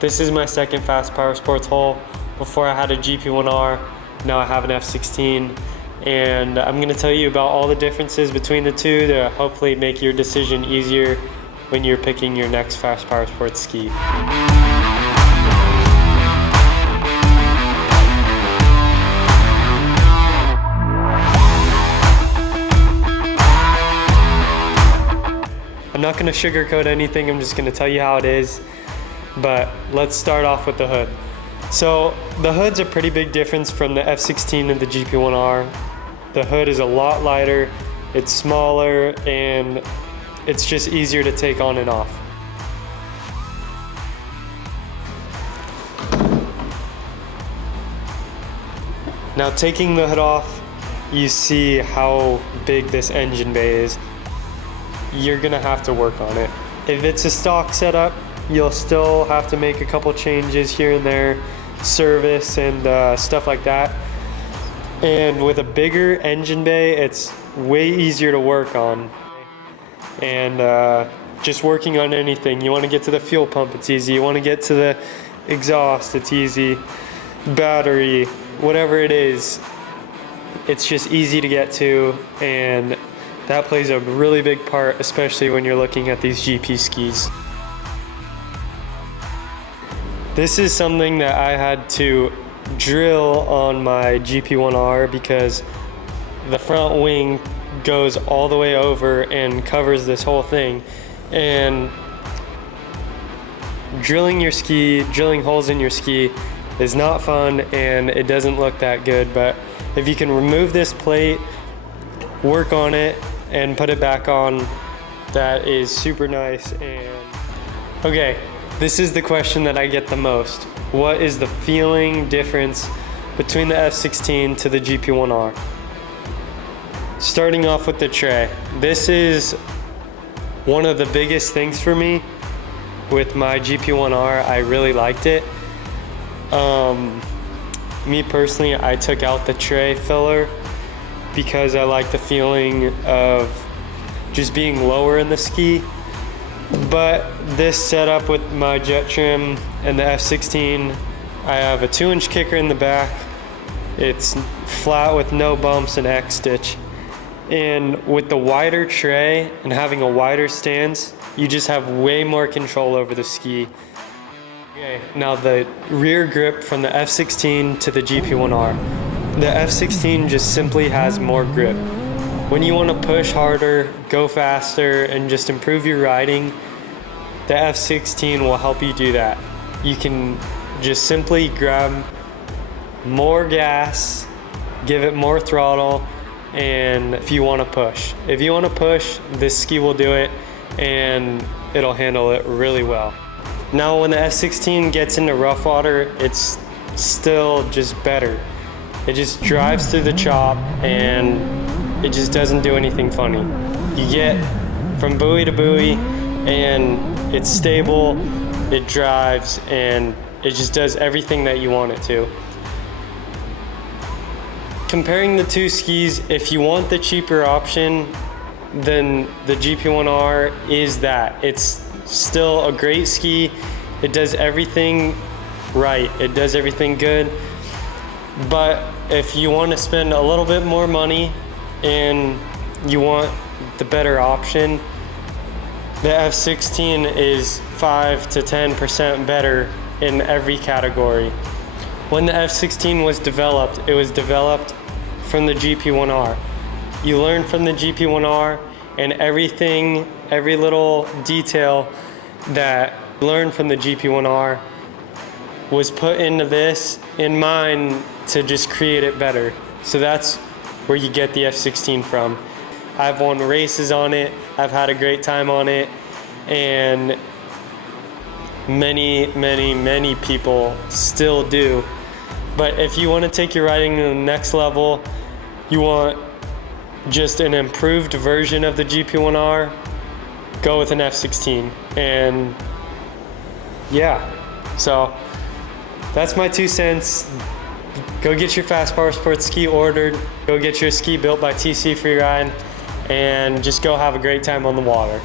This is my second Fast Powersports hull. Before I had a GP1R, now I have an F-16. And I'm going to tell you about all the differences between the two to hopefully make your decision easier when you're picking your next Fast Powersports ski. I'm not going to sugarcoat anything, I'm just going to tell you how it is. But let's start off with the hood. So the hood's a pretty big difference from the F-16 and the GP1R. The hood is a lot lighter, it's smaller, and it's just easier to take on and off. Now taking the hood off, you see how big this engine bay is. You're gonna have to work on it. If it's a stock setup, you'll still have to make a couple changes here and there, service and stuff like that. And with a bigger engine bay, it's way easier to work on. And just working on anything. You want to get to the fuel pump, it's easy. You want to get to the exhaust, it's easy. Battery, whatever it is, it's just easy to get to, and that plays a really big part, especially when you're looking at these GP skis. This is something that I had to drill on my GP1R because the front wing goes all the way over and covers this whole thing. And drilling holes in your ski is not fun and it doesn't look that good, but if you can remove this plate, work on it, and put it back on, that is super nice. And okay, this is the question that I get the most. What is the feeling difference between the F-16 to the GP1R? Starting off with the tray. This is one of the biggest things for me with my GP1R. I really liked it. Me personally, I took out the tray filler because I like the feeling of just being lower in the ski. But this setup with my jet trim and the F-16, I have a 2-inch kicker in the back. It's flat with no bumps and X stitch. And with the wider tray and having a wider stance, you just have way more control over the ski. Okay, now the rear grip from the F-16 to the GP1R. The F-16 just simply has more grip. When you want to push harder, go faster, and just improve your riding, the F-16 will help you do that. You can just simply grab more gas, give it more throttle, and if you want to push. If you want to push, this ski will do it, and it'll handle it really well. Now when the F-16 gets into rough water, it's still just better. It just drives through the chop and it just doesn't do anything funny. You get from buoy to buoy and it's stable, it drives, and it just does everything that you want it to. Comparing the two skis, if you want the cheaper option, then the GP1R is that. It's still a great ski. It does everything right. It does everything good. But if you want to spend a little bit more money and you want the better option, the F-16 is 5 to 10% better in every category. When the F-16 was developed, it was developed from the GP1R. You learn from the GP1R, and every little detail that you learned from the GP1R was put into this in mind to just create it better. So that's where you get the F-16 from. I've won races on it, I've had a great time on it, and many people still do. But if you want to take your riding to the next level, you want just an improved version of the GP1R, go with an F-16. And yeah, so that's my 2 cents. Go get your Fast Powersports ski ordered, go get your ski built by TC for your ride, and just go have a great time on the water.